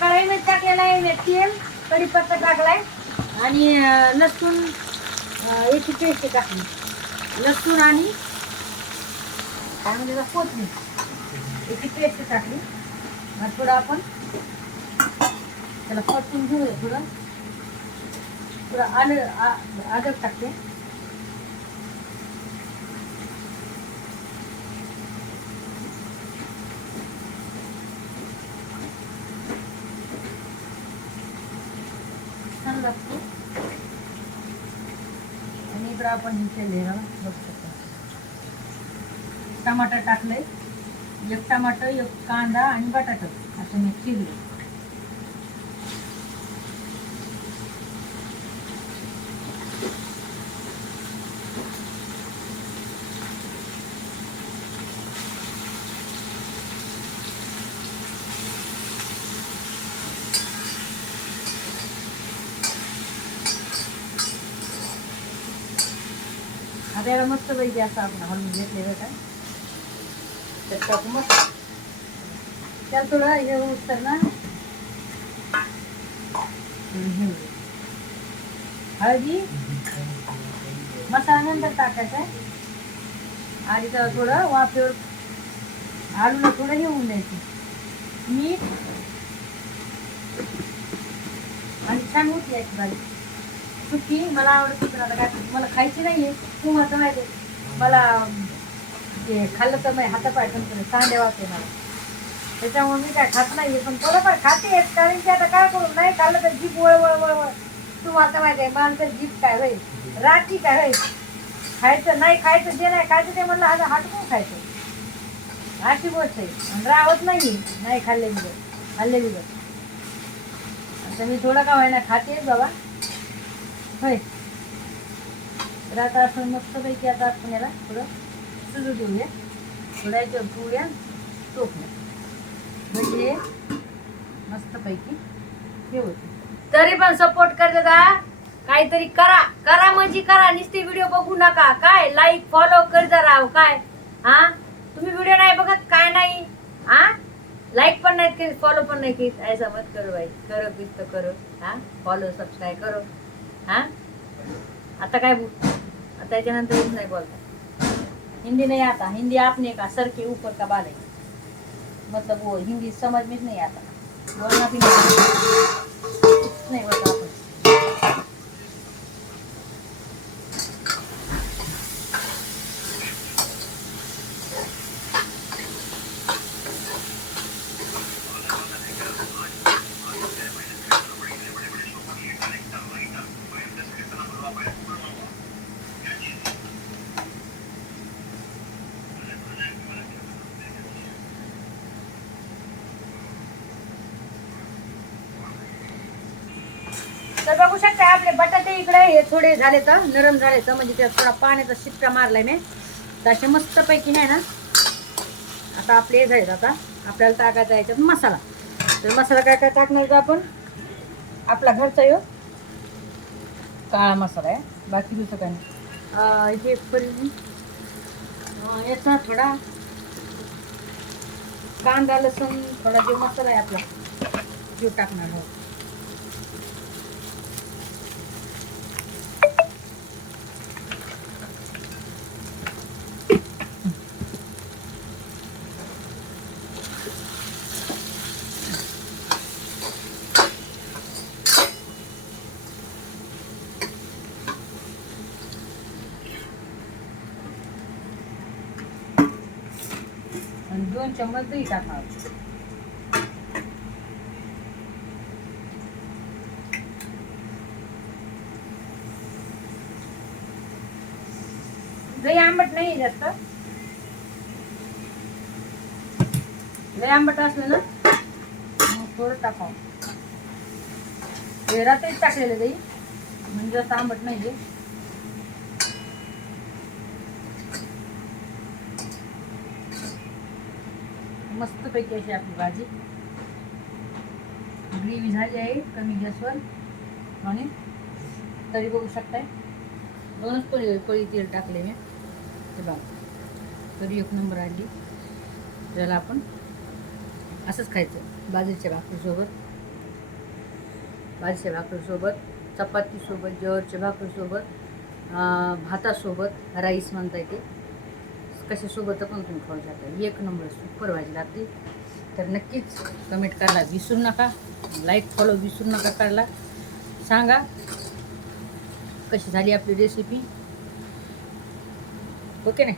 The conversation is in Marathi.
कढाईमध्ये टाकलेला आहे मी तेल कढीपत्ता टाकलाय. आणि लसूण याची पेस्ट टाकली. लसूण आणि काय म्हणजे कोथमीर याची पेस्ट टाकली. मग थोडं आपण त्याला परतून घेऊया थोडं. थोडं आलं आदर टाकते. लागतो आणि इकडं आपण हे केले ना बघू शकतो. टमाटर टाकलंय. एक टमाटर एक कांदा आणि बटाटा असं मी चिरले आता याला मस्त पैकी असं आपण हलवून घेतलेलं काय त्यात टाकू मस्त त्याला थोडं हे होत ना हळदी. मसाला नंतर टाकायचा आहे. आणि त्याला थोडं वाफेवर आलूला थोडं हे होऊन द्यायचं. मीठ. आणि छान होती याची भाजी. सुकी मला आवडते पण आता काय मला खायची नाही आहे तू माझं माहिती आहे, मला ते खाल्लं तर नाही हातापाय पण कांदे वाचते मला. त्याच्यामुळे मी काय खात नाही पण थोडंफार खाते कारण की आता काय करू? नाही खाल्लं तर जीप वळ वळ वळ वळ तू आता माहिती आहे माणसं जीप काय होईल राठी काय होईल खायचं नाही खायचं जे नाही खायचं ते म्हणलं आता हाटकून खायचं? अशी गोष्ट आहे. राहत नाही नाही खाल्ले मी खाल्ले बिगत आता मी थोडं का व्हायना खाते बाबा. होय. तर आता आपण मस्तपैकी आता आपण याला थोडं शिजू देऊया थोड्या याच्यावर ठेवूया टोपल्या म्हणजे मस्तपैकी हे होते. तरी पण सपोर्ट कर दादा काहीतरी करा. करा म्हणजे करा. नुसते व्हिडिओ बघू नका. काय? लाईक फॉलो करत राहा काय? हा? तुम्ही व्हिडिओ नाही बघत? काय नाही? हा? लाईक पण नाही करीत फॉलो पण नाही करीत ऐसा मत करो भाई करो कुछ करो. हा? फॉलो सबस्क्राईब करो. हा? आता काय बोल? आता याच्यानंतर नाही बोलता. हिंदी नाही आता. हिंदी आपने का? सर के ऊपर का बाल? है मतलब वो हिंदी समझ में नहीं आता. बोलना भी नहीं. नहीं होता तर बघू शकता आपले बटाटे इकडे हे थोडे झाले तर नरम झाले तर म्हणजे त्यात थोडा पाण्याचा शिट्टा मारलाय मी. तर असे मस्तपैकी नाही ना. आता आपले हे झालेत आता. आपल्याला टाकायचा याच्यात मसाला. तर मसाला काय काय टाकणार का आपण? आपला घरचा यो. काळा मसाला आहे. बाकी दुसरं काय नाही. हे पण. याचा थोडा कांदा लसूण थोडा जो मसाला आहे आपला तो टाकणार हो आणि दोन चम्मच दही टाकावं. दही आंबट नाही जास्त. लय आंबट असलं ना मग थोडं टाकावं. हे रात्रीच टाकलेलं दही म्हणजे जास्त आंबट नाही मस्तपैकी अशी आपली भाजी. ग्रेव्ही झाली आहे कमी गॅसवर. आणि तरी बघू शकताय. दोनच पळी पळी तेल टाकले मी. ते बघा. तरी एक नंबर आली. त्याला आपण असंच खायचं. बाजरीच्या भाकरीसोबत. बाजरीच्या भाकरीसोबत. चपातीसोबत जवळच्या भाकरीसोबत. भातासोबत. राईस म्हणता येते. कशासोबत पण तुम्ही खाऊ शकता एक नंबर सुपर भाजी लागते तर नक्कीच कमेंट करायला विसरू नका. लाईक फॉलो विसरू नका करायला. सांगा कशी झाली आपली रेसिपी ओके नाही